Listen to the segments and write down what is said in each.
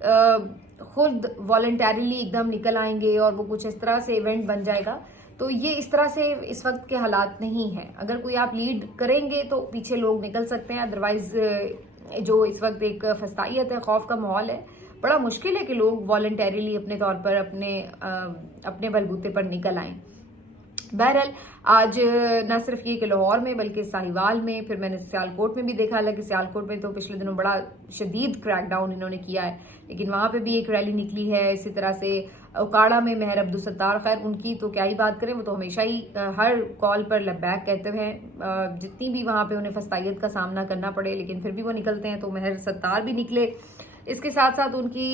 خود والنٹیرلی ایک دم نکل آئیں گے اور وہ کچھ اس طرح سے ایونٹ بن جائے گا. تو یہ اس طرح سے اس وقت کے حالات نہیں ہیں. اگر کوئی آپ لیڈ کریں گے تو پیچھے لوگ نکل سکتے ہیں, ادروائز جو اس وقت ایک فستائیت ہے, خوف کا ماحول ہے, بڑا مشکل ہے کہ لوگ والنٹیرلی اپنے طور پر اپنے بلبوتے پر نکل آئیں. بہرحال آج نہ صرف یہ کہ لاہور میں بلکہ ساہیوال میں, پھر میں نے سیالکوٹ میں بھی دیکھا, حالانکہ سیالکوٹ میں تو پچھلے دنوں بڑا شدید کریک ڈاؤن انہوں نے کیا ہے, لیکن وہاں پہ بھی ایک ریلی نکلی ہے. اسی طرح سے اوکاڑا میں مہر عبدالستار, خیر ان کی تو کیا ہی بات کریں, وہ تو ہمیشہ ہی ہر کال پر لبیک کہتے ہیں, جتنی بھی وہاں پہ انہیں فستائیت کا سامنا کرنا پڑے لیکن پھر بھی وہ نکلتے ہیں. تو مہر ستار بھی نکلے. اس کے ساتھ ساتھ ان کی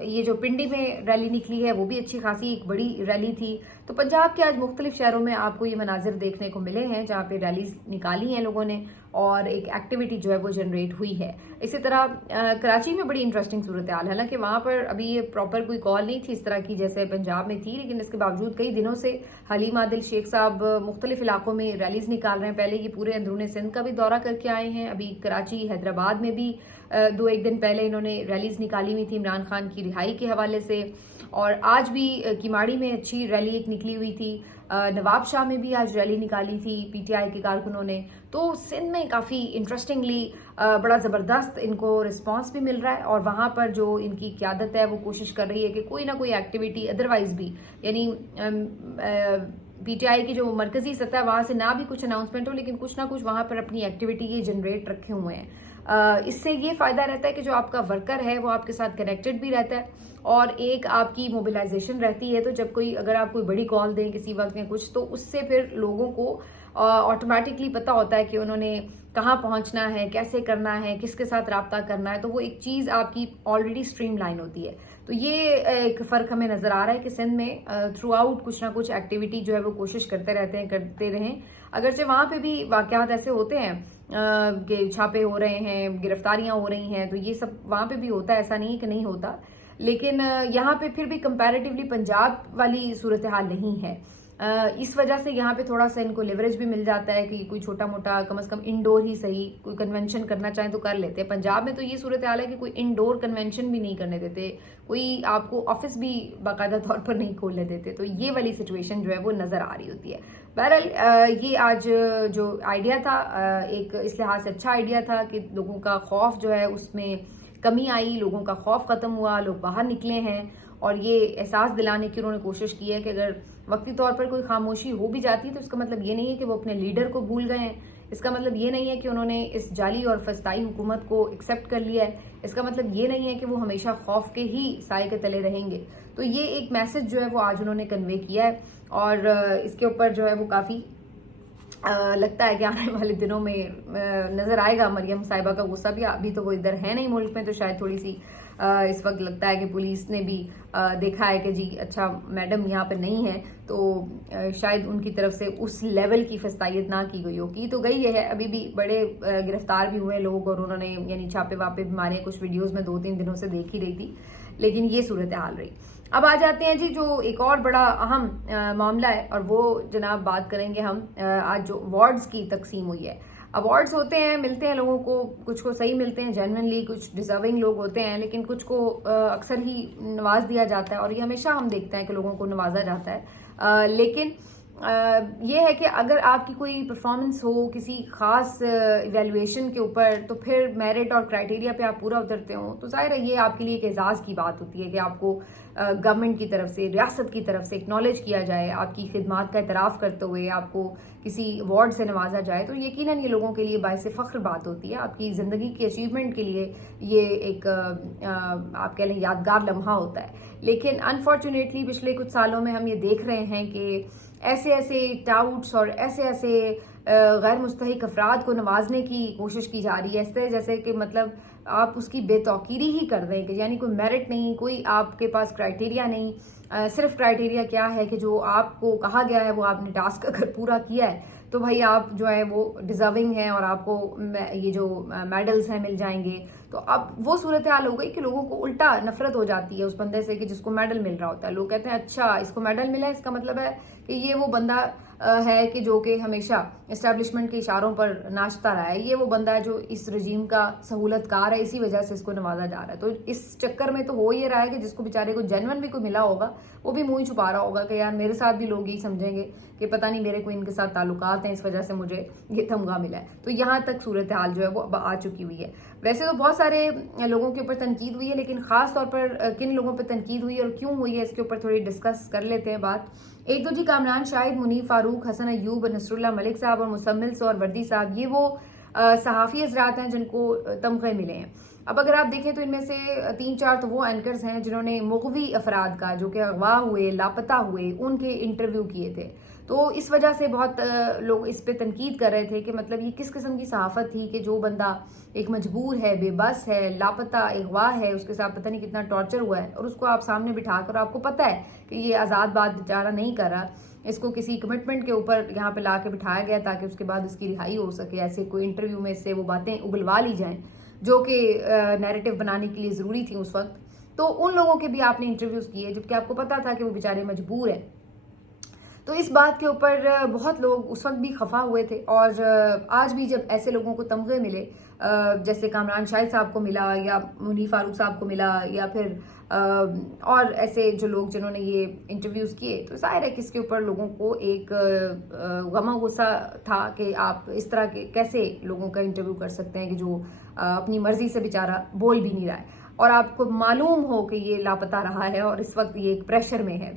یہ جو پنڈی میں ریلی نکلی ہے وہ بھی اچھی خاصی ایک بڑی ریلی تھی. تو پنجاب کے آج مختلف شہروں میں آپ کو یہ مناظر دیکھنے کو ملے ہیں جہاں پہ ریلیز نکالی ہیں لوگوں نے اور ایک ایکٹیویٹی جو ہے وہ جنریٹ ہوئی ہے. اسی طرح کراچی میں بڑی انٹرسٹنگ صورتحال, حالانکہ وہاں پر ابھی یہ پراپر کوئی کال نہیں تھی اس طرح کی جیسے پنجاب میں تھی, لیکن اس کے باوجود کئی دنوں سے حلیم عادل شیخ صاحب مختلف علاقوں میں ریلیز نکال رہے ہیں. پہلے یہ پورے اندرون سندھ کا بھی دورہ کر کے آئے ہیں, ابھی کراچی حیدرآباد میں بھی ایک دن پہلے انہوں نے ریلیز نکالی ہوئی تھی عمران خان کی رہائی کے حوالے سے, اور آج بھی کیماڑی میں اچھی ریلی ایک نکلی ہوئی تھی. نواب شاہ میں بھی آج ریلی نکالی تھی پی ٹی آئی کے کارکنوں نے. تو سندھ میں کافی انٹرسٹنگلی بڑا زبردست ان کو رسپانس بھی مل رہا ہے, اور وہاں پر جو ان کی قیادت ہے وہ کوشش کر رہی ہے کہ کوئی نہ کوئی ایکٹیویٹی ادروائز بھی, یعنی پی ٹی آئی کی جو مرکزی سطح ہے وہاں سے نہ بھی کچھ اناؤنسمنٹ ہو لیکن کچھ نہ کچھ وہاں پر اپنی ایکٹیویٹی یہ جنریٹ رکھے ہوئے ہیں. اس سے یہ فائدہ رہتا ہے کہ جو آپ کا ورکر ہے وہ آپ کے ساتھ کنیکٹڈ بھی رہتا ہے اور ایک آپ کی موبلائزیشن رہتی ہے. تو جب اگر آپ کوئی بڑی کال دیں کسی وقت یا کچھ, تو اس سے پھر لوگوں کو آٹومیٹکلی پتہ ہوتا ہے کہ انہوں نے کہاں پہنچنا ہے, کیسے کرنا ہے, کس کے ساتھ رابطہ کرنا ہے. تو وہ ایک چیز آپ کی آلریڈی اسٹریم لائن ہوتی ہے. تو یہ ایک فرق ہمیں نظر آ رہا ہے کہ سندھ میں تھرو آؤٹ کچھ نہ کچھ ایکٹیویٹی جو ہے وہ کوشش کرتے رہیں, اگرچہ وہاں پہ بھی واقعات ایسے ہوتے ہیں کہ چھاپے ہو رہے ہیں, گرفتاریاں ہو رہی ہیں, تو یہ سب وہاں پہ بھی ہوتا ہے, ایسا نہیں کہ نہیں ہوتا. لیکن یہاں پہ پھر بھی کمپیریٹیولی پنجاب والی صورتحال نہیں ہے. اس وجہ سے یہاں پہ تھوڑا سا ان کو لیوریج بھی مل جاتا ہے کہ کوئی چھوٹا موٹا کم از کم انڈور ہی صحیح کوئی کنونشن کرنا چاہیں تو کر لیتے ہیں. پنجاب میں تو یہ صورتحال ہے کہ کوئی انڈور کنونشن بھی نہیں کرنے دیتے, کوئی آپ کو آفس بھی باقاعدہ طور پر نہیں کھولنے دیتے. تو یہ والی سچویشن جو ہے وہ نظر آ رہی ہوتی ہے. بہرحال یہ آج جو آئیڈیا تھا ایک اس لحاظ سے اچھا آئیڈیا تھا کہ لوگوں کا خوف جو ہے اس میں کمی آئی, لوگوں کا خوف ختم ہوا, لوگ باہر نکلے ہیں اور یہ احساس دلانے کی انہوں نے کوشش کی ہے کہ اگر وقتی طور پر کوئی خاموشی ہو بھی جاتی ہے تو اس کا مطلب یہ نہیں ہے کہ وہ اپنے لیڈر کو بھول گئے ہیں, اس کا مطلب یہ نہیں ہے کہ انہوں نے اس جعلی اور فسطائی حکومت کو ایکسیپٹ کر لیا ہے, اس کا مطلب یہ نہیں ہے کہ وہ ہمیشہ خوف کے ہی سائے کے تلے رہیں گے. تو یہ ایک میسج جو ہے وہ آج انہوں نے کنوے کیا ہے اور اس کے اوپر جو ہے وہ کافی لگتا ہے کہ آنے والے دنوں میں نظر آئے گا. مریم صاحبہ کا غصہ بھی, ابھی تو وہ ادھر ہے نہیں ملک میں, تو شاید تھوڑی سی اس وقت لگتا ہے کہ پولیس نے بھی دیکھا ہے کہ جی اچھا میڈم یہاں پہ نہیں ہے, تو شاید ان کی طرف سے اس لیول کی فستائیت نہ کی گئی ہو. کی تو گئی ہے, ابھی بھی بڑے گرفتار بھی ہوئے لوگ اور انہوں نے یعنی چھاپے واپے بھی مارے, کچھ ویڈیوز میں 2-3 دنوں سے دیکھ ہی رہی تھی, لیکن یہ صورتحال رہی. اب آ جاتے ہیں جی جو ایک اور بڑا اہم معاملہ ہے, اور وہ جناب بات کریں گے ہم آج جو ایوارڈز کی تقسیم ہوئی ہے. ایوارڈز ہوتے ہیں, ملتے ہیں لوگوں کو, کچھ کو صحیح ملتے ہیں جینوئنلی, کچھ ڈیزرونگ لوگ ہوتے ہیں, لیکن کچھ کو اکثر ہی نواز دیا جاتا ہے اور یہ ہمیشہ ہم دیکھتے ہیں کہ لوگوں کو نوازا جاتا ہے. لیکن یہ ہے کہ اگر آپ کی کوئی پرفارمنس ہو کسی خاص ایویلویشن کے اوپر, تو پھر میرٹ اور کرائٹیریا پہ آپ پورا اترتے ہوں, تو ظاہر ہے یہ آپ کے لیے ایک اعزاز کی بات ہوتی ہے کہ آپ کو گورنمنٹ کی طرف سے, ریاست کی طرف سے اکنالج کیا جائے, آپ کی خدمات کا اعتراف کرتے ہوئے آپ کو کسی ایوارڈ سے نوازا جائے. تو یقیناً یہ لوگوں کے لیے باعث فخر بات ہوتی ہے, آپ کی زندگی کی اچیومنٹ کے لیے یہ ایک آپ کہہ لیں یادگار لمحہ ہوتا ہے. لیکن انفارچونیٹلی پچھلے کچھ سالوں میں ہم یہ دیکھ رہے ہیں کہ ایسے ٹاؤٹس اور ایسے غیر مستحق افراد کو نوازنے کی کوشش کی جا رہی ہے, اس طرح جیسے کہ مطلب آپ اس کی بے توقیری ہی کر رہے ہیں کہ یعنی کوئی میرٹ نہیں, کوئی آپ کے پاس کرائٹیریا نہیں, صرف کرائٹیریا کیا ہے کہ جو آپ کو کہا گیا ہے وہ آپ نے ٹاسک اگر پورا کیا ہے تو بھائی آپ جو ہے وہ ڈیزرونگ ہیں اور آپ کو یہ جو میڈلز ہیں مل جائیں گے. تو اب وہ صورتحال ہو گئی کہ لوگوں کو الٹا نفرت ہو جاتی ہے اس بندے سے کہ جس کو میڈل مل رہا ہوتا ہے. لوگ کہتے ہیں اچھا اس کو میڈل ملا ہے, اس کا مطلب ہے کہ یہ وہ بندہ ہے کہ جو کہ ہمیشہ اسٹیبلشمنٹ کے اشاروں پر ناچتا رہا ہے. یہ وہ بندہ ہے جو اس رجیم کا سہولت کار ہے, اسی وجہ سے اس کو نوازا جا رہا ہے. تو اس چکر میں تو ہو یہ رہا ہے کہ جس کو بیچارے کو جینون بھی کوئی ملا ہوگا وہ بھی منہ ہی چھپا رہا ہوگا کہ یار میرے ساتھ بھی لوگ یہی سمجھیں گے کہ پتہ نہیں میرے کوئی ان کے ساتھ تعلقات ہیں, اس وجہ سے مجھے یہ تمغہ ملا ہے. تو یہاں تک صورتحال جو ہے وہ آ چکی ہوئی ہے. ویسے تو بہت سارے لوگوں کے اوپر تنقید ہوئی ہے, لیکن خاص طور پر کن لوگوں پہ تنقید ہوئی ہے اور کیوں ہوئی ہے اس کے اوپر تھوڑی ڈسکس کر لیتے ہیں بات. ایک تو جی کامران شاہد, منیف فاروق, حسن ایوب, نصر اللہ ملک صاحب اور مسمل سور وردی صاحب, یہ وہ صحافی حضرات ہیں جن کو تمغے ملے ہیں. اب اگر آپ دیکھیں تو ان میں سے 3-4 تو وہ اینکرز ہیں جنہوں نے مغوی افراد کا جو کہ اغوا ہوئے, لاپتہ ہوئے, ان کے انٹرویو کیے تھے. تو اس وجہ سے بہت لوگ اس پہ تنقید کر رہے تھے کہ مطلب یہ کس قسم کی صحافت تھی کہ جو بندہ ایک مجبور ہے, بے بس ہے, لاپتہ, اغوا ہے, اس کے ساتھ پتہ نہیں کتنا ٹارچر ہوا ہے, اور اس کو آپ سامنے بٹھا کر آپ کو پتہ ہے کہ یہ آزاد بات بیچارہ نہیں کر رہا, اس کو کسی کمٹمنٹ کے اوپر یہاں پہ لا کے بٹھایا گیا تاکہ اس کے بعد اس کی رہائی ہو سکے. ایسے کوئی انٹرویو میں سے وہ باتیں اگلوا لی جائیں جو کہ نیریٹو بنانے کے لیے ضروری تھی اس وقت. تو ان لوگوں کے بھی آپ نے انٹرویوز کیے جبکہ آپ کو پتا تھا کہ وہ بیچارے مجبور ہیں. تو اس بات کے اوپر بہت لوگ اس وقت بھی خفا ہوئے تھے, اور آج بھی جب ایسے لوگوں کو تمغے ملے جیسے کامران شاہد صاحب کو ملا یا منیف فاروق صاحب کو ملا یا پھر اور ایسے جو لوگ جنہوں نے یہ انٹرویوز کیے, تو ظاہر ہے کہ اس کے اوپر لوگوں کو ایک غم و غصہ تھا کہ آپ اس طرح کے کیسے لوگوں کا انٹرویو کر سکتے ہیں کہ جو اپنی مرضی سے بیچارہ بول بھی نہیں رہا ہے اور آپ کو معلوم ہو کہ یہ لاپتہ رہا ہے اور اس وقت یہ ایک پریشر میں ہے.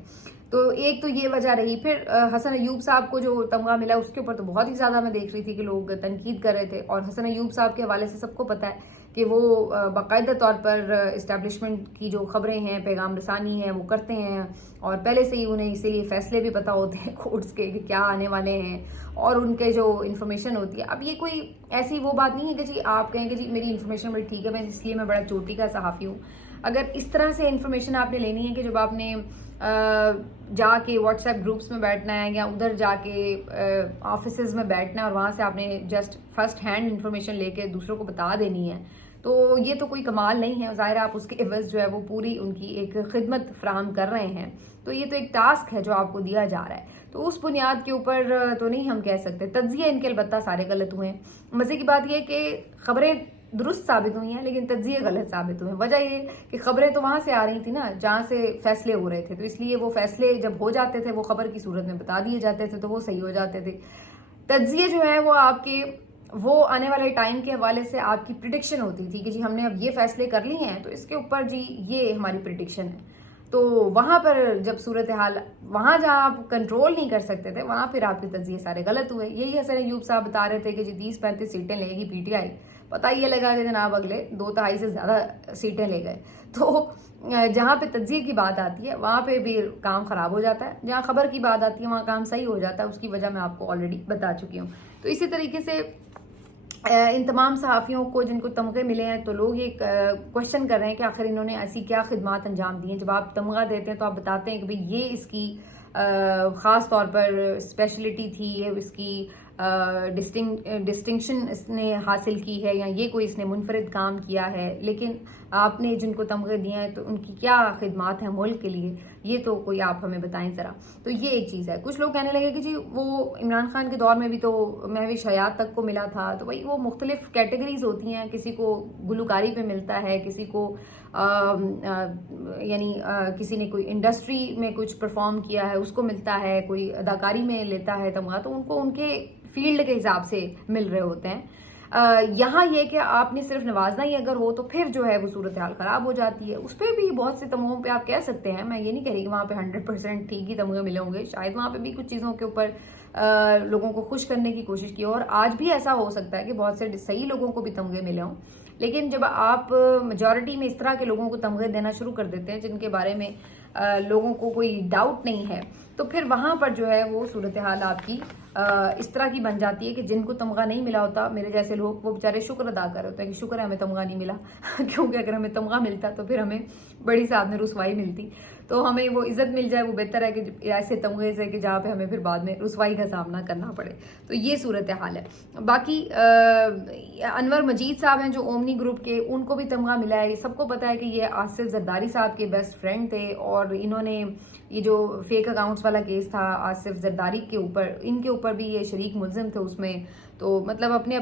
تو ایک تو یہ وجہ رہی. پھر حسن ایوب صاحب کو جو تمغہ ملا اس کے اوپر تو بہت ہی زیادہ میں دیکھ رہی تھی کہ لوگ تنقید کر رہے تھے, اور حسن ایوب صاحب کے حوالے سے سب کو پتہ ہے کہ وہ باقاعدہ طور پر اسٹیبلشمنٹ کی جو خبریں ہیں, پیغام رسانی ہیں, وہ کرتے ہیں, اور پہلے سے ہی انہیں اسی لیے فیصلے بھی پتہ ہوتے ہیں کورٹس کے کہ کیا آنے والے ہیں اور ان کے جو انفارمیشن ہوتی ہے. اب یہ کوئی ایسی وہ بات نہیں ہے کہ جی آپ کہیں کہ جی میری انفارمیشن بڑی ٹھیک ہے, میں اس لیے میں بڑا چوٹی کا صحافی ہوں. اگر اس طرح سے انفارمیشن آپ نے لینی ہے کہ جب آپ نے جا کے واٹس ایپ گروپس میں بیٹھنا ہے یا ادھر جا کے آفیسز میں بیٹھنا ہے اور وہاں سے آپ نے جسٹ فرسٹ ہینڈ انفارمیشن لے کے دوسروں کو بتا دینی ہے, تو یہ تو کوئی کمال نہیں ہے. ظاہر آپ اس کے عوض جو ہے وہ پوری ان کی ایک خدمت فراہم کر رہے ہیں, تو یہ تو ایک ٹاسک ہے جو آپ کو دیا جا رہا ہے. تو اس بنیاد کے اوپر تو نہیں ہم کہہ سکتے. تجزیے ان کے البتہ سارے غلط ہوئے ہیں. مزے کی بات یہ کہ خبریں درست ثابت ہوئی ہیں لیکن تجزیے غلط ثابت ہوئے ہیں. وجہ یہ کہ خبریں تو وہاں سے آ رہی تھی نا جہاں سے فیصلے ہو رہے تھے, تو اس لیے وہ فیصلے جب ہو جاتے تھے وہ خبر کی صورت میں بتا دیے جاتے تھے تو وہ صحیح ہو جاتے تھے. تجزیے جو ہے وہ آپ کے وہ آنے والے ٹائم کے حوالے سے آپ کی پریڈکشن ہوتی تھی کہ جی ہم نے اب یہ فیصلے کر لیے ہیں تو اس کے اوپر جی یہ ہماری پریڈکشن ہے. تو وہاں پر جب صورتحال وہاں جہاں آپ کنٹرول نہیں کر سکتے تھے وہاں پھر آپ کے تجزیے سارے غلط ہوئے. یہی حسن ایوب صاحب بتا رہے تھے کہ جی 30-35 سیٹیں لے گی پی ٹی آئی, پتہ یہ لگا کہ جناب اگلے 2/3 سے زیادہ سیٹیں لے گئے. تو جہاں پہ تجزیے کی بات آتی ہے وہاں پہ بھی کام خراب ہو جاتا ہے, جہاں خبر کی بات آتی ہے وہاں کام صحیح ہو جاتا ہے. اس کی وجہ میں آپ کو آلریڈی بتا چکی ہوں. تو اسی طریقے سے ان تمام صحافیوں کو جن کو تمغے ملے ہیں تو لوگ یہ کوشچن کر رہے ہیں کہ آخر انہوں نے ایسی کیا خدمات انجام دی ہیں. جب آپ تمغہ دیتے ہیں تو آپ بتاتے ہیں کہ بھئی یہ اس کی خاص طور پر اسپیشلٹی تھی, یہ اس کی ڈسٹنکشن اس نے حاصل کی ہے یا یہ کوئی اس نے منفرد کام کیا ہے. لیکن آپ نے جن کو تمغے دیے ہیں تو ان کی کیا خدمات ہیں ملک کے لیے, یہ تو کوئی آپ ہمیں بتائیں ذرا. تو یہ ایک چیز ہے. کچھ لوگ کہنے لگے کہ جی وہ عمران خان کے دور میں بھی تو مہوش حیات تک کو ملا تھا. تو بھائی وہ مختلف کیٹیگریز ہوتی ہیں, کسی کو گلوکاری پہ ملتا ہے, کسی کو یعنی کسی نے کوئی انڈسٹری میں کچھ پرفارم کیا ہے اس کو ملتا ہے, کوئی اداکاری میں لیتا ہے تمغہ, تو ان کو ان کے فیلڈ کے حساب سے مل رہے ہوتے ہیں. یہاں یہ کہ آپ نے صرف نوازنا ہی اگر ہو تو پھر جو ہے وہ صورتحال خراب ہو جاتی ہے. اس پہ بھی بہت سے تمغوں پہ آپ کہہ سکتے ہیں, میں یہ نہیں کہہ رہی کہ وہاں پہ 100% ٹھیک ہی تمغے ملے ہوں گے, شاید وہاں پہ بھی کچھ چیزوں کے اوپر لوگوں کو خوش کرنے کی کوشش کی, اور آج بھی ایسا ہو سکتا ہے کہ بہت سے صحیح لوگوں کو بھی تمغے ملے ہوں. لیکن جب آپ میجورٹی میں اس طرح کے لوگوں کو تمغے دینا شروع کر دیتے ہیں جن کے بارے میں لوگوں کو کوئی ڈاؤٹ نہیں ہے, تو پھر وہاں پر جو ہے وہ صورتحال آپ کی اس طرح کی بن جاتی ہے کہ جن کو تمغہ نہیں ملا ہوتا، میرے جیسے لوگ، وہ بیچارے شکر ادا کر رہے ہوتے ہیں کہ شکر ہے ہمیں تمغہ نہیں ملا کیونکہ اگر ہمیں تمغہ ملتا تو پھر ہمیں بڑی ساتھ میں رسوائی ملتی. تو ہمیں وہ عزت مل جائے وہ بہتر ہے کہ ایسے تمغے سے کہ جہاں پہ ہمیں پھر بعد میں رسوائی کا سامنا کرنا پڑے. تو یہ صورتحال ہے. باقی انور مجید صاحب ہیں جو اومنی گروپ کے، ان کو بھی تمغہ ملا ہے. یہ سب کو پتا ہے کہ یہ آصف زرداری صاحب کے بیسٹ فرینڈ تھے، اور انہوں نے یہ جو فیک اکاؤنٹس والا کیس تھا آصف زرداری کے اوپر، ان کے اوپر بھی یہ شریک ملزم تھے اس میں. تو مطلب اپنے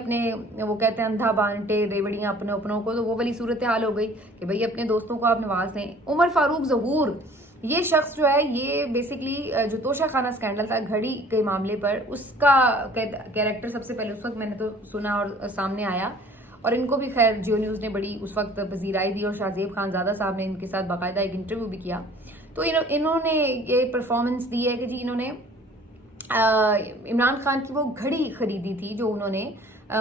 وہ کہتے ہیں اندھا بانٹے ریوڑیاں اپنے اپنوں کو. تو وہ والی صورتحال ہو گئی کہ بھئی اپنے دوستوں کو آپ نواز لیں. عمر فاروق ظہور یہ شخص جو ہے، یہ بیسیکلی جو توشہ خانہ سکینڈل تھا گھڑی کے معاملے پر، اس کا کیریکٹر سب سے پہلے اس وقت میں نے تو سنا اور سامنے آیا. اور ان کو بھی خیر جیو نیوز نے بڑی اس وقت پذیرائی دی، اور شاہزیب خانزادہ صاحب نے ان کے ساتھ باقاعدہ ایک انٹرویو بھی کیا. تو انہوں نے یہ پرفارمنس دی ہے کہ جی انہوں نے عمران خان کی وہ گھڑی خریدی تھی جو انہوں نے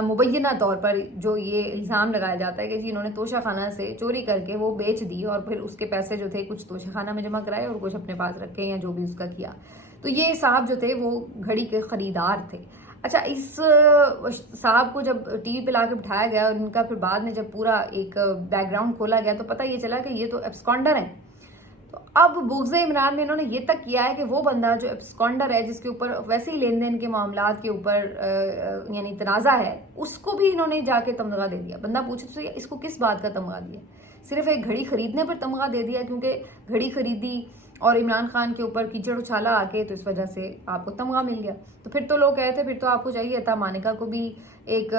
مبینہ طور پر، جو یہ الزام لگایا جاتا ہے کہ جی انہوں نے توشہ خانہ سے چوری کر کے وہ بیچ دی، اور پھر اس کے پیسے جو تھے کچھ توشہ خانہ میں جمع کرائے اور کچھ اپنے پاس رکھے یا جو بھی اس کا کیا. تو یہ صاحب جو تھے وہ گھڑی کے خریدار تھے. اچھا، اس صاحب کو جب ٹی وی پہ لا کے بٹھایا گیا، اور ان کا پھر بعد میں جب پورا ایک بیک گراؤنڈ کھولا گیا تو پتہ یہ چلا کہ یہ تو ایبسکانڈر ہیں. تو اب بغض عمران میں انہوں نے یہ تک کیا ہے کہ وہ بندہ جو ایبسکانڈر ہے، جس کے اوپر ویسے ہی لین دین کے معاملات کے اوپر یعنی تنازع ہے، اس کو بھی انہوں نے جا کے تمغہ دے دیا. بندہ پوچھے تو اس کو کس بات کا تمغہ دیا؟ صرف ایک گھڑی خریدنے پر تمغہ دے دیا کیونکہ گھڑی خریدی اور عمران خان کے اوپر کیچڑ اچھالا آ کے، تو اس وجہ سے آپ کو تمغہ مل گیا. تو پھر تو لوگ کہتے پھر تو آپ کو چاہیے تھا مانیکا کو بھی ایک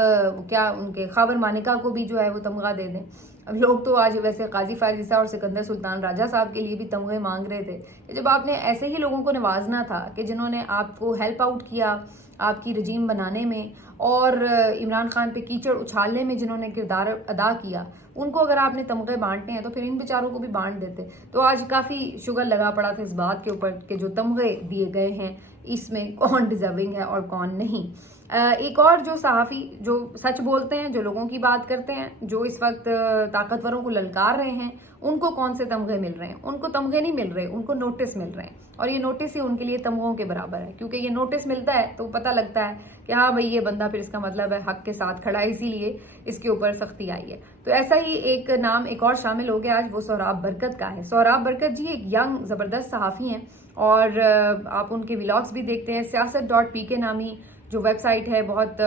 کیا ان کے خاور مانیکا کو بھی جو ہے وہ تمغہ دے دیں. اب لوگ تو آج ویسے قاضی فائزہ اور سکندر سلطان راجہ صاحب کے لیے بھی تمغے مانگ رہے تھے. جب آپ نے ایسے ہی لوگوں کو نوازنا تھا کہ جنہوں نے آپ کو ہیلپ آؤٹ کیا آپ کی رجیم بنانے میں، اور عمران خان پہ کیچڑ اچھالنے میں جنہوں نے کردار ادا کیا، ان کو اگر آپ نے تمغے بانٹنے ہیں تو پھر ان بیچاروں کو بھی بانٹ دیتے. تو آج کافی شگل لگا پڑا تھا اس بات کے اوپر کہ جو تمغے دیے گئے ہیں اس میں کون ڈیزرونگ ہے اور کون نہیں. ایک اور جو صحافی جو سچ بولتے ہیں، جو لوگوں کی بات کرتے ہیں، جو اس وقت طاقتوروں کو للکار رہے ہیں، ان کو کون سے تمغے مل رہے ہیں؟ ان کو تمغے نہیں مل رہے، ان کو نوٹس مل رہے ہیں. اور یہ نوٹس ہی ان کے لیے تمغوں کے برابر ہے، کیونکہ یہ نوٹس ملتا ہے تو پتہ لگتا ہے کہ ہاں بھئی یہ بندہ پھر اس کا مطلب ہے حق کے ساتھ کھڑا ہے، اسی لیے اس کے اوپر سختی آئی ہے. تو ایسا ہی ایک نام ایک اور شامل ہو گیا آج، وہ سہراب برکت کا ہے. سہراب برکت جی ایک ینگ زبردست صحافی ہیں، اور آپ ان کے ولاگز بھی دیکھتے ہیں. سیاست.pk نامی جو ویب سائٹ ہے، بہت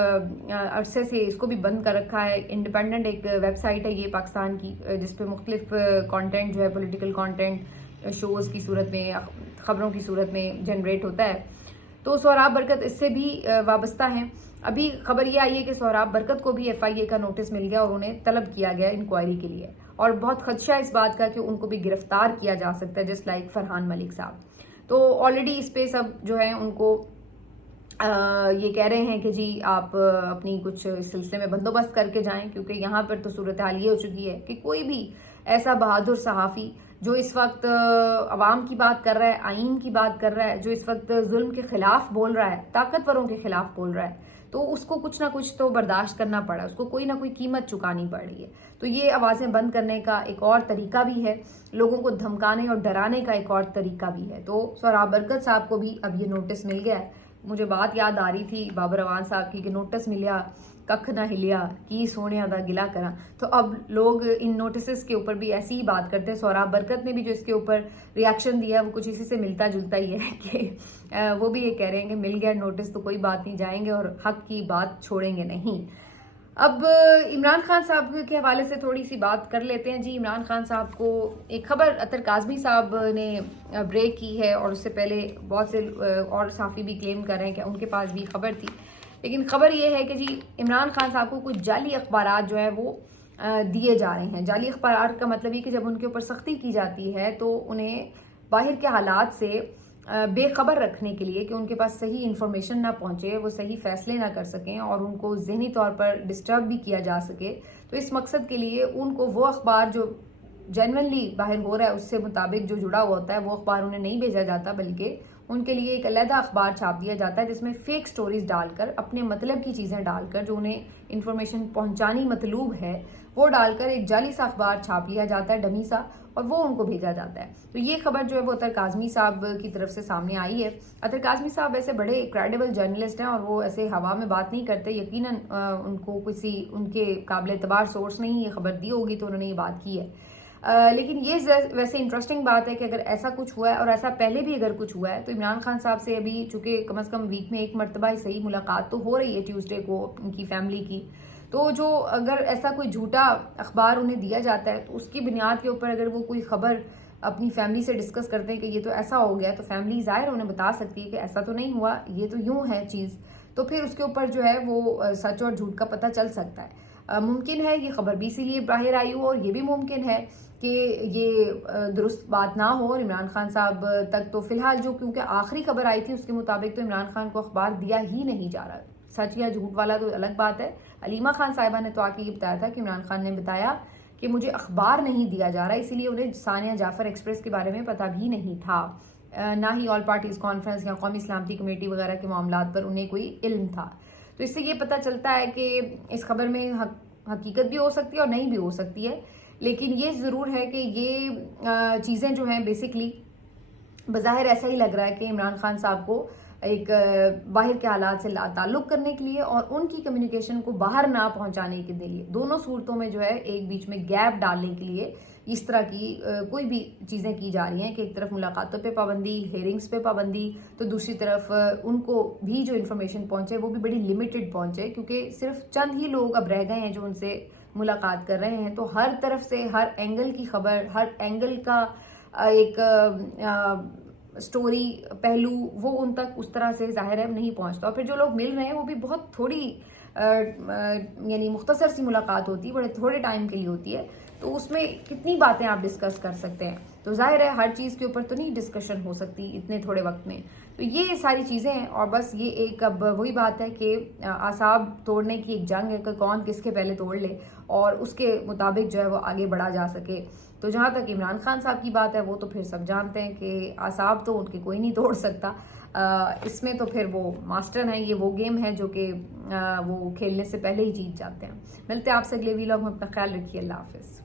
عرصے سے اس کو بھی بند کر رکھا ہے. انڈیپینڈنٹ ایک ویب سائٹ ہے یہ پاکستان کی، جس پہ مختلف کانٹینٹ جو ہے پولیٹیکل کانٹینٹ شوز کی صورت میں، خبروں کی صورت میں جنریٹ ہوتا ہے. تو سہراب برکت اس سے بھی وابستہ ہیں. ابھی خبر یہ آئی ہے کہ سہراب برکت کو بھی FIA کا نوٹس مل گیا اور انہیں طلب کیا گیا انکوائری کے لیے، اور بہت خدشہ ہے اس بات کا کہ ان کو بھی گرفتار کیا جا سکتا ہے جس لائک فرحان ملک صاحب. تو آلریڈی اس پہ سب جو ہے ان کو یہ کہہ رہے ہیں کہ جی آپ اپنی کچھ اس سلسلے میں بندوبست کر کے جائیں، کیونکہ یہاں پر تو صورتحال یہ ہو چکی ہے کہ کوئی بھی ایسا بہادر صحافی جو اس وقت عوام کی بات کر رہا ہے، آئین کی بات کر رہا ہے، جو اس وقت ظلم کے خلاف بول رہا ہے، طاقتوروں کے خلاف بول رہا ہے، تو اس کو کچھ نہ کچھ تو برداشت کرنا پڑا، اس کو کوئی نہ کوئی قیمت چکانی پڑ رہی ہے. تو یہ آوازیں بند کرنے کا ایک اور طریقہ بھی ہے، لوگوں کو دھمکانے اور ڈرانے کا ایک اور طریقہ بھی ہے. تو سہراب برکت صاحب کو بھی اب یہ نوٹس مل گیا ہے. مجھے بات یاد آ رہی تھی بابر اعوان صاحب کی کہ نوٹس ملیا ککھ نہ ہلیا کی سونے دا گلا کرا. تو اب لوگ ان نوٹسز کے اوپر بھی ایسی ہی بات کرتے ہیں. سہراب برکت نے بھی جو اس کے اوپر ریاکشن دیا وہ کچھ اسی سے ملتا جلتا ہی ہے کہ وہ بھی یہ کہہ رہے ہیں کہ مل گیا نوٹس تو کوئی بات نہیں، جائیں گے اور حق کی بات چھوڑیں گے نہیں. اب عمران خان صاحب کے حوالے سے تھوڑی سی بات کر لیتے ہیں. جی عمران خان صاحب کو ایک خبر اطہر کاظمی صاحب نے بریک کی ہے، اور اس سے پہلے بہت سے اور صحافی بھی کلیم کر رہے ہیں کہ ان کے پاس بھی خبر تھی. لیکن خبر یہ ہے کہ جی عمران خان صاحب کو کچھ جعلی اخبارات جو ہیں وہ دیے جا رہے ہیں. جعلی اخبارات کا مطلب یہ کہ جب ان کے اوپر سختی کی جاتی ہے تو انہیں باہر کے حالات سے بے خبر رکھنے کے لیے کہ ان کے پاس صحیح انفارمیشن نہ پہنچے، وہ صحیح فیصلے نہ کر سکیں اور ان کو ذہنی طور پر ڈسٹرب بھی کیا جا سکے. تو اس مقصد کے لیے ان کو وہ اخبار جو جینونلی باہر ہو رہا ہے اس سے مطابق جو جڑا ہوا ہوتا ہے وہ اخبار انہیں نہیں بھیجا جاتا، بلکہ ان کے لیے ایک علیحدہ اخبار چھاپ دیا جاتا ہے جس میں فیک سٹوریز ڈال کر، اپنے مطلب کی چیزیں ڈال کر، جو انہیں انفارمیشن پہنچانی مطلوب ہے وہ ڈال کر ایک جعلی سا اخبار چھاپ لیا جاتا ہے، ڈمی سا، اور وہ ان کو بھیجا جاتا ہے۔ تو یہ خبر جو ہے وہ اطہر کاظمی صاحب کی طرف سے سامنے آئی ہے۔ اطہر کاظمی صاحب ایسے بڑے کریڈیبل جرنلسٹ ہیں اور وہ ایسے ہوا میں بات نہیں کرتے، یقیناً ان کو کسی ان کے قابل اعتبار سورس نے ہی یہ خبر دی ہوگی تو انہوں نے یہ بات کی ہے۔ لیکن یہ ویسے انٹرسٹنگ بات ہے کہ اگر ایسا کچھ ہوا ہے اور ایسا پہلے بھی اگر کچھ ہوا ہے تو عمران خان صاحب سے ابھی چونکہ کم از کم ویک میں ایک مرتبہ ہی صحیح ملاقات تو ہو رہی ہے ٹیوزڈے کو ان کی فیملی کی، تو جو اگر ایسا کوئی جھوٹا اخبار انہیں دیا جاتا ہے تو اس کی بنیاد کے اوپر اگر وہ کوئی خبر اپنی فیملی سے ڈسکس کرتے ہیں کہ یہ تو ایسا ہو گیا، تو فیملی ظاہر انہیں بتا سکتی ہے کہ ایسا تو نہیں ہوا، یہ تو یوں ہے چیز، تو پھر اس کے اوپر جو ہے وہ سچ اور جھوٹ کا پتہ چل سکتا ہے۔ ممکن ہے یہ خبر بھی اسی لیے باہر آئی ہو، اور یہ بھی ممکن ہے کہ یہ درست بات نہ ہو اور عمران خان صاحب تک تو فی الحال جو کیونکہ آخری خبر آئی تھی اس کے مطابق تو عمران خان کو اخبار دیا ہی نہیں جا رہا۔ سچ یا جھوٹ والا تو الگ بات ہے۔ علیمہ خان صاحبہ نے تو آ کے یہ بتایا تھا کہ عمران خان نے بتایا کہ مجھے اخبار نہیں دیا جا رہا، اسی لیے انہیں ثانیہ جعفر ایکسپریس کے بارے میں پتہ بھی نہیں تھا، نہ ہی آل پارٹیز کانفرنس یا قومی سلامتی کمیٹی وغیرہ کے معاملات پر انہیں کوئی علم تھا۔ تو اس سے یہ پتہ چلتا ہے کہ اس خبر میں حقیقت بھی ہو سکتی ہے اور نہیں بھی ہو سکتی ہے، لیکن یہ ضرور ہے کہ یہ چیزیں جو ہیں بیسکلی بظاہر ایسا ہی لگ رہا ہے کہ عمران خان صاحب کو ایک باہر کے حالات سے تعلق کرنے کے لیے اور ان کی کمیونیکیشن کو باہر نہ پہنچانے کے لیے، دونوں صورتوں میں جو ہے ایک بیچ میں گیپ ڈالنے کے لیے اس طرح کی کوئی بھی چیزیں کی جا رہی ہیں کہ ایک طرف ملاقاتوں پہ پابندی، ہیئرنگز پہ پابندی، تو دوسری طرف ان کو بھی جو انفارمیشن پہنچے وہ بھی بڑی لمیٹڈ پہنچے، کیونکہ صرف چند ہی لوگ اب رہ گئے ہیں جو ان سے ملاقات کر رہے ہیں، تو ہر طرف سے ہر اینگل کی خبر، ہر اینگل کا ایک سٹوری پہلو وہ ان تک اس طرح سے ظاہر ہے نہیں پہنچتا، اور پھر جو لوگ مل رہے ہیں وہ بھی بہت تھوڑی یعنی مختصر سی ملاقات ہوتی ہے، بڑے تھوڑے ٹائم کے لیے ہوتی ہے، تو اس میں کتنی باتیں آپ ڈسکس کر سکتے ہیں، تو ظاہر ہے ہر چیز کے اوپر تو نہیں ڈسکشن ہو سکتی اتنے تھوڑے وقت میں۔ تو یہ ساری چیزیں ہیں، اور بس یہ ایک اب وہی بات ہے کہ اعصاب توڑنے کی ایک جنگ ہے کہ کون کس کے پہلے توڑ لے اور اس کے مطابق جو ہے وہ آگے بڑھا جا سکے۔ تو جہاں تک عمران خان صاحب کی بات ہے وہ تو پھر سب جانتے ہیں کہ اعصاب تو ان کے کوئی نہیں توڑ سکتا، اس میں تو پھر وہ ماسٹر ہیں، یہ وہ گیم ہے جو کہ وہ کھیلنے سے پہلے ہی جیت جاتے ہیں۔ ملتے ہیں آپ سے اگلے ویلاگ میں، اپنا خیال رکھیے، اللہ حافظ۔